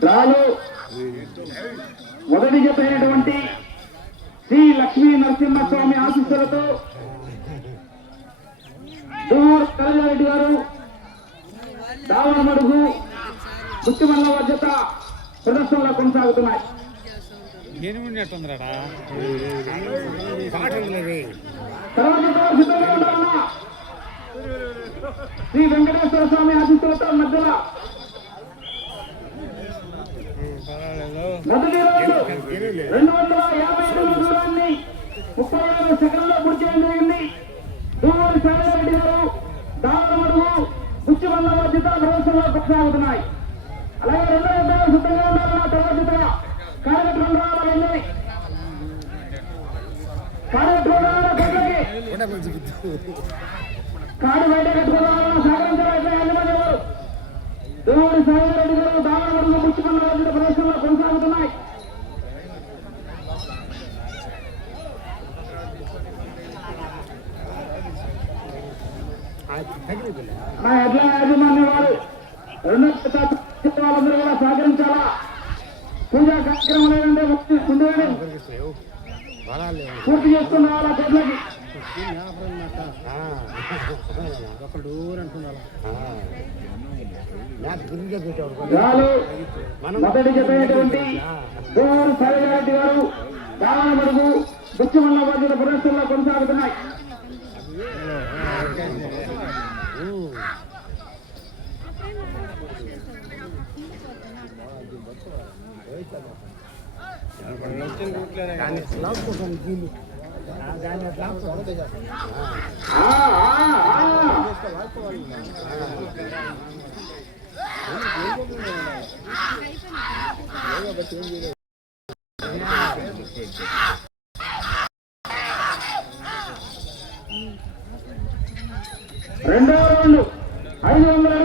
డ్రాలో మొదటి జత అయినటువంటి శ్రీ లక్ష్మీ నరసింహస్వామి ఆశీస్సులతో దూర్ కళ్యాణరెడ్డి గారు దావనమడుగు ముత్తిమల్ల జత ప్రదర్శనలో కొనసాగుతున్నాయి. శ్రీ వెంకటేశ్వర స్వామి ఆశీస్సులతో మధ్యలో మొదటి రోజు 250 దూరాన్ని 37 సెకండ్లో పూర్తి చేయడం జరిగింది. దూరి సాయిరెడ్డి గారు దావనమడుగు ముత్తిమల్ల జత ప్రదర్శనలో కొనసాగుతున్నాయి. అలాగే రెండో జత సిద్ధంగా ఉండాలన్న తర్వాత జత కార్యక్రమం రావాలని కాడు బయట కట్టుకోవాలన్న సహకరించారు. దూరి సాయిరెడ్డి గారు దావనమడుగు ముత్తిమల్ల జత ప్రదర్శనలో కొనసాగుతున్నాయి. నా ఎడ్ల యాజమాన్య వారు రెండో వాళ్ళందరూ కూడా సహకరించాలా. పూజా కార్యక్రమం లేదంటే ముందుగానే పూర్తి చేస్తున్న వాళ్ళ చెట్లకి మొదటి చెప్పినటువంటి దూరు సాయిరెడ్డి గారు దావనమడుగు ముత్తిమల్ల బాధ్యత ప్రదర్శనలో కొనసాగుతున్నాయి. రెండవ రౌండ్ 500